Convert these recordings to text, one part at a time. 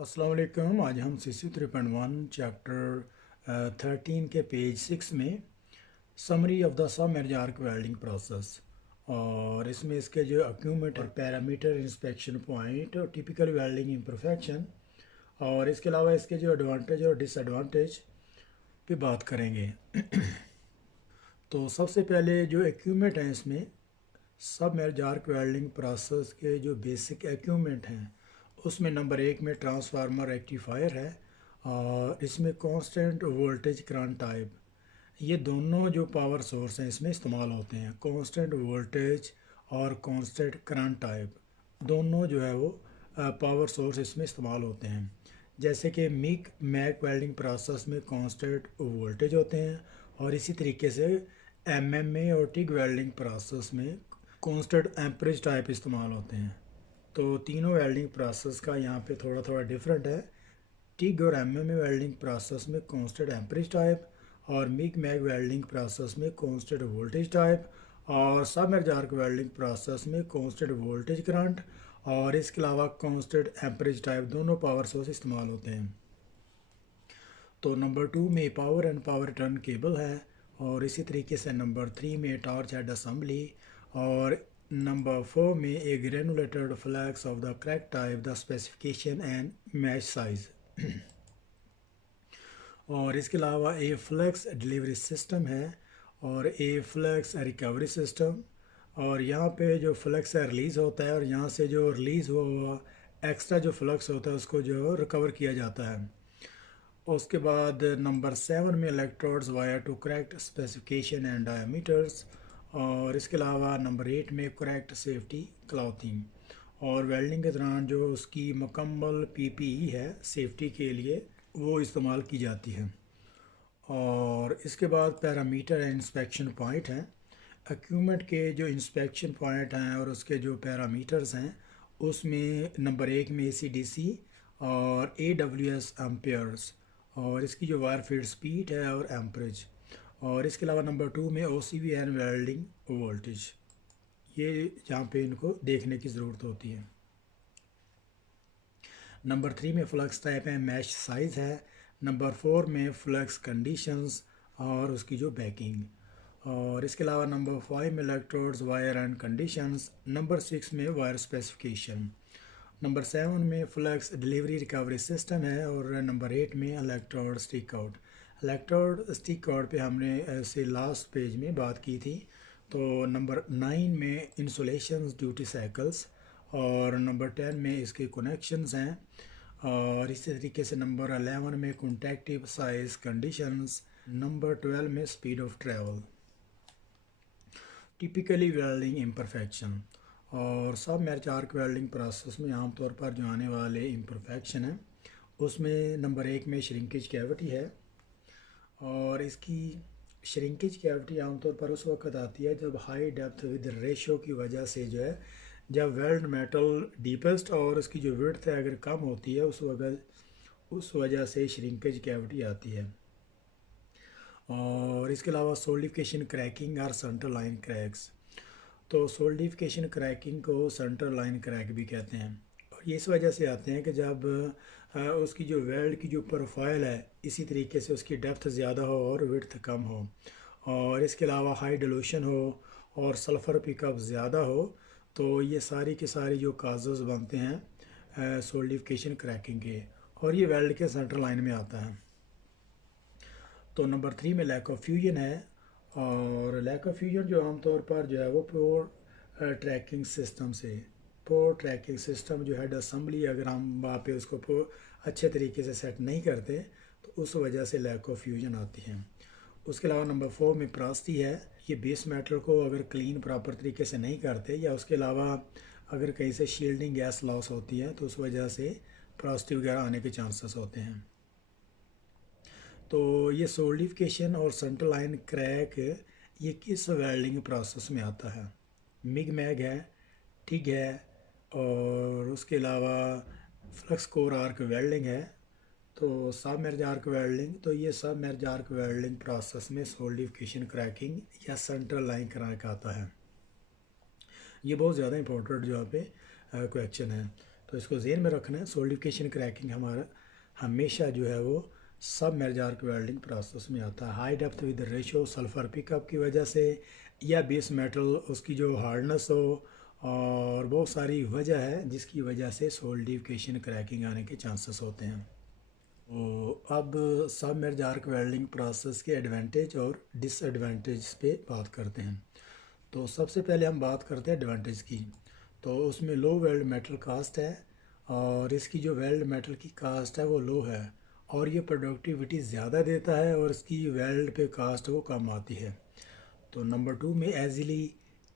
अस्सलाम वालेकुम। आज हम CC 3.1 चैप्टर 13 के पेज 6 में summary of the submerge arc welding process और इसमें इसके जो अक्यूमेट और पैरामीटर इंस्पेक्शन पॉइंट और टिपिकल वेल्डिंग इम्परफेक्शन और इसके अलावा इसके जो एडवांटेज और डिसएडवांटेज पे बात करेंगे। तो सबसे पहले जो एक्यूमेंट हैं इसमें सबमर्ज आर्क वेल्डिंग प्रोसेस के जो बेसिक एक्यूमेंट हैं उसमें नंबर 1 में ट्रांसफार्मर रेक्टिफायर है और इसमें कांस्टेंट वोल्टेज करंट टाइप, ये दोनों जो पावर सोर्स हैं इसमें इस्तेमाल होते हैं। कांस्टेंट वोल्टेज और कांस्टेंट करंट टाइप दोनों जो है वो पावर सोर्स इसमें इस्तेमाल होते हैं। जैसे कि मिग मैक वेल्डिंग प्रोसेस में कांस्टेंट वोल्टेज होते हैं और इसी तरीके से MMA और टिग वेल्डिंग प्रोसेस में कांस्टेंट एम्परेज टाइप इस्तेमाल होते हैं। तो तीनों वेल्डिंग प्रोसेस का यहाँ पे थोड़ा थोड़ा डिफरेंट है। टिग और MMA वेल्डिंग प्रोसेस में कांस्टेंट एम्परेज टाइप और मिग मैग वेल्डिंग प्रोसेस में कांस्टेंट वोल्टेज टाइप और सबमर्ज आर्क वेल्डिंग प्रोसेस में कांस्टेंट वोल्टेज करंट और इसके अलावा कांस्टेंट एम्परेज टाइप दोनों पावर सोर्स इस्तेमाल होते हैं। तो नंबर 2 में power and power return cable है और इसी तरीके से नंबर 3 में टॉर्च हेड असेंबली और नंबर 4 में a granulated flux of the crack type the specification and match size और इसके अलावा ए फ्लैक्स डिलीवरी सिस्टम है और ए फ्लैक्स रिकवरी सिस्टम और यहाँ पे जो फ्लक्स है रिलीज़ होता है और यहाँ से जो रिलीज़ हुआ एक्स्ट्रा जो फ्लक्स होता है उसको जो रिकवर किया जाता है। उसके बाद नंबर 7 में electrodes wire to correct specification and diameters और इसके अलावा नंबर 8 में करेक्ट सेफ्टी क्लॉथिंग और वेल्डिंग के दौरान जो उसकी मुकम्मल PPE है सेफ्टी के लिए वो इस्तेमाल की जाती है। और इसके बाद पैरामीटर एंड इंस्पेक्शन पॉइंट हैं। एक्यूमेंट के जो इंस्पेक्शन पॉइंट हैं और उसके जो पैरामीटर्स हैं उसमें नंबर 1 में ACDC और AWS एम्पेयर्स और इसकी जो वायर फीड स्पीड है और एम्परेज और इसके अलावा नंबर 2 में OCV एंड वेल्डिंग वोल्टेज, ये यहाँ पे इनको देखने की ज़रूरत होती है। नंबर 3 में फ्लक्स टाइप है, मैश साइज है। नंबर 4 में फ्लक्स कंडीशंस और उसकी जो बैकिंग और इसके अलावा नंबर 5 में electrodes wire and conditions. Number 6 में वायर स्पेसिफिकेशन। नंबर 7 में फ्लक्स डिलीवरी रिकवरी सिस्टम है और नंबर 8 में electrode stick out. Electrode stick out पे हमने ऐसे लास्ट पेज में बात की थी। तो नंबर 9 में इंसुलेशन ड्यूटी साइकिल्स और नंबर 10 में इसके कनेक्शंस हैं और इसी तरीके से नंबर 11 में कॉन्टैक्टिव साइज कंडीशंस। नंबर 12 में speed of travel. Typically welding imperfection और सबमर्ज आर्क वेल्डिंग प्रोसेस में आमतौर पर जो आने वाले इम्परफेक्शन हैं उसमें नंबर 1 में श्रिंकेज कैविटी है और इसकी श्रिंकेज कैविटी आमतौर पर उस वक्त आती है जब हाई डेप्थ विद रेशो की वजह से जो है जब वेल्ड मेटल डीपेस्ट और उसकी जो विड्थ है अगर कम होती है उस वजह से श्रिंकेज कैविटी आती है। और इसके अलावा सोल्डिफिकेशन क्रैकिंग और सेंटर लाइन क्रैक्स, तो सोल्डिफिकेशन क्रैकिंग को सेंटर लाइन क्रैक भी कहते हैं और ये इस वजह से आते हैं कि जब उसकी जो वेल्ड की जो प्रोफाइल है इसी तरीके से उसकी डेप्थ ज़्यादा हो और विड्थ कम हो और इसके अलावा हाई डिल्यूशन हो और सल्फ़र पिकअप ज़्यादा हो, तो ये सारी की सारी जो काजेज़ बनते हैं सोल्डिफिकेशन क्रैकिंग के और ये वेल्ड के सेंटर लाइन में आता है। तो नंबर 3 में लैक ऑफ फ्यूजन है और लैक ऑफ फ्यूजन जो आमतौर पर जो है वो प्योर ट्रैकिंग सिस्टम से प्योर ट्रैकिंग सिस्टम जो हेड असेंबली अगर हम वहाँ पे उसको अच्छे तरीके से सेट नहीं करते तो उस वजह से लैक ऑफ फ्यूजन आती है। उसके अलावा नंबर 4 में प्रास्टी है, ये बेस मेटल को अगर क्लीन प्रॉपर तरीके से नहीं करते या उसके अलावा अगर कहीं से शील्डिंग गैस लॉस होती है तो उस वजह से प्रास्टी वगैरह आने के चांसेस होते हैं। तो ये सोल्डिफिकेशन और सेंटर लाइन क्रैक ये किस वेल्डिंग प्रोसेस में आता है? मिग मैग है, टिग है और उसके अलावा फ्लक्स कोर आर्क वेल्डिंग है। तो सबमर्ज आर्क वेल्डिंग, तो ये सबमर्ज आर्क वेल्डिंग प्रोसेस में सोल्डिफिकेशन क्रैकिंग या सेंटर लाइन क्रैक आता है। ये बहुत ज़्यादा इंपॉर्टेंट जो यहाँ पे क्वेश्चन है। तो इसको ज़हन में रखना है। सोल्डिफिकेशन क्रैकिंग हमारा हमेशा जो है वो सब मेजर आर्क वेल्डिंग प्रोसेस में आता है। High depth with ratio sulphur pickup की वजह से या बेस मेटल उसकी जो हार्डनेस हो, और बहुत सारी वजह है जिसकी वजह से सोल्डिफिकेशन क्रैकिंग आने के चांसेस होते हैं। तो अब सब मेजर आर्क वेल्डिंग प्रोसेस के एडवांटेज और डिसएडवांटेज पे बात करते हैं। तो सबसे पहले हम बात करते हैं एडवांटेज की। तो उसमें लो वेल्ड मेटल कास्ट है, और इसकी जो वेल्ड मेटल की कास्ट है वो लो है, और ये प्रोडक्टिविटी ज़्यादा देता है, और इसकी वेल्ड पे कास्ट वो कम आती है। तो नंबर 2 में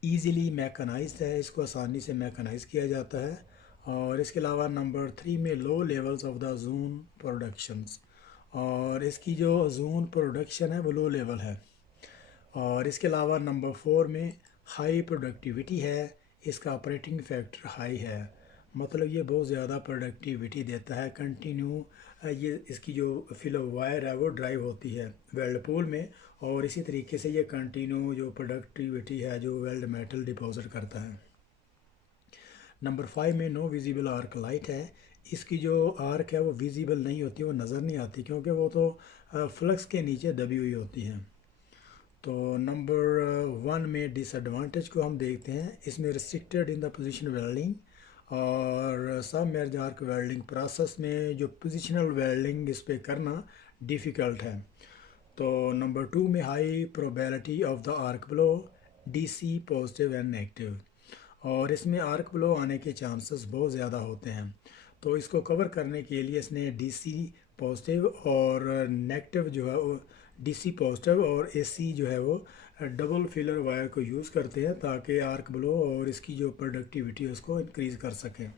ईज़िली मैकेनाइज्ड है, इसको आसानी से मैकेनाइज किया जाता है। और इसके अलावा नंबर 3 में low levels of the zone productions, और इसकी जो जोन प्रोडक्शन है वो लो लेवल है। और इसके अलावा नंबर 4 में हाई प्रोडक्टिविटी है, इसका ऑपरेटिंग फैक्टर हाई है, मतलब ये बहुत ज़्यादा प्रोडक्टिविटी देता है। कंटिन्यू ये इसकी जो फिल वायर है वो ड्राइव होती है वेल्ड पूल में, और इसी तरीके से ये कंटिन्यू जो प्रोडक्टिविटी है जो वेल्ड मेटल डिपॉजिट करता है। नंबर 5 में नो विजिबल आर्क लाइट है, इसकी जो आर्क है वो विजिबल नहीं होती, वो नज़र नहीं आती, क्योंकि वो तो फ्लक्स के नीचे दबी हुई होती हैं। तो नंबर 1 में डिसएडवांटेज को हम देखते हैं। इसमें restricted in the position welding, और सब मेजर आर्क वेल्डिंग प्रोसेस में जो पोजीशनल वेल्डिंग इस पे करना डिफ़िकल्ट है। तो नंबर 2 में high probability of the arc blow, DC positive and negative, और इसमें आर्क ब्लो आने के चांसेस बहुत ज़्यादा होते हैं। तो इसको कवर करने के लिए इसने डीसी पॉजिटिव और नेगेटिव जो है वो डीसी पॉजिटिव और एसी जो है वो डबल फिलर वायर को यूज़ करते हैं, ताकि आर्क ब्लो और इसकी जो प्रोडक्टिविटी है उसको इंक्रीज़ कर सकें।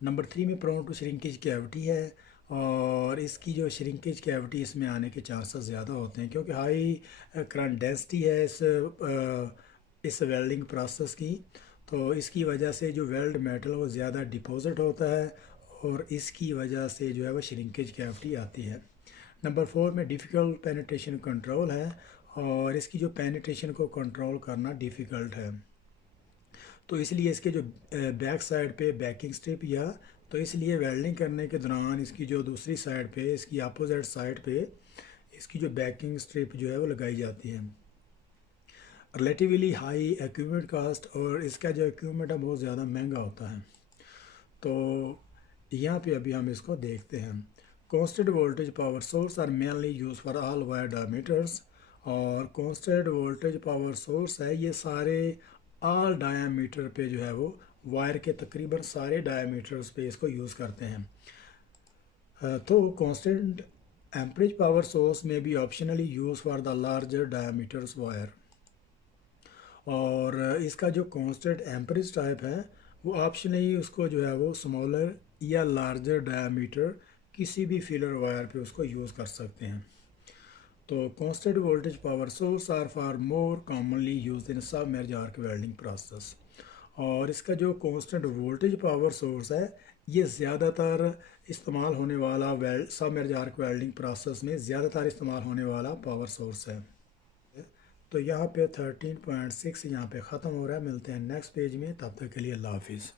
नंबर 3 में प्रोन टू श्रिंकेज कैविटी है, और इसकी जो श्रिंकेज कैविटी इसमें आने के चांसेस ज़्यादा होते हैं, क्योंकि हाई करंट डेंसिटी है इस वेल्डिंग प्रोसेस की। तो इसकी वजह से जो वेल्ड मेटल वो ज़्यादा डिपॉजिट होता है, और इसकी वजह से जो है वो श्रिंकेज कैविटी आती है। नंबर 4 में डिफ़िकल्ट पेनिट्रेशन कंट्रोल है, और इसकी जो पेनिट्रेशन को कंट्रोल करना डिफ़िकल्ट है। तो इसलिए इसके जो बैक साइड पे बैकिंग स्ट्रिप, या तो इसलिए वेल्डिंग करने के दौरान इसकी जो दूसरी साइड पे, इसकी अपोजिट साइड पे इसकी जो बैकिंग स्ट्रिप जो है वो लगाई जाती है। रिलेटिवली हाई इक्विपमेंट कास्ट, और इसका जो इक्विपमेंट है बहुत ज़्यादा महंगा होता है। तो यहाँ पे अभी हम इसको देखते हैं। Constant voltage power source are mainly use for all wire diameters, और कांस्टेंट वोल्टेज पावर सोर्स है ये सारे ऑल डायामीटर पे जो है वो वायर के तकरीबन सारे डायामीटर्स पे इसको यूज़ करते हैं। तो कांस्टेंट एम्परेज पावर सोर्स में भी optionally use for the larger diameters wire, और इसका जो कांस्टेंट एम्परेज टाइप है वो ऑप्शनली उसको जो है वो स्मॉलर या लार्जर डायामीटर किसी भी फिलर वायर पे उसको यूज़ कर सकते हैं। तो constant voltage power source are for more commonly used in सब मेजर आर्क वेल्डिंग प्रोसेस, और इसका जो कांस्टेंट वोल्टेज पावर सोर्स है ये ज़्यादातर इस्तेमाल होने वाला सब मेजर आर्क वेल्डिंग प्रोसेस में ज़्यादातर इस्तेमाल होने वाला पावर सोर्स है। तो यहाँ पे 13.6 यहाँ पे ख़त्म हो रहा है। मिलते हैं नेक्स्ट पेज में, तब तक के लिए अल्लाह हाफिज़।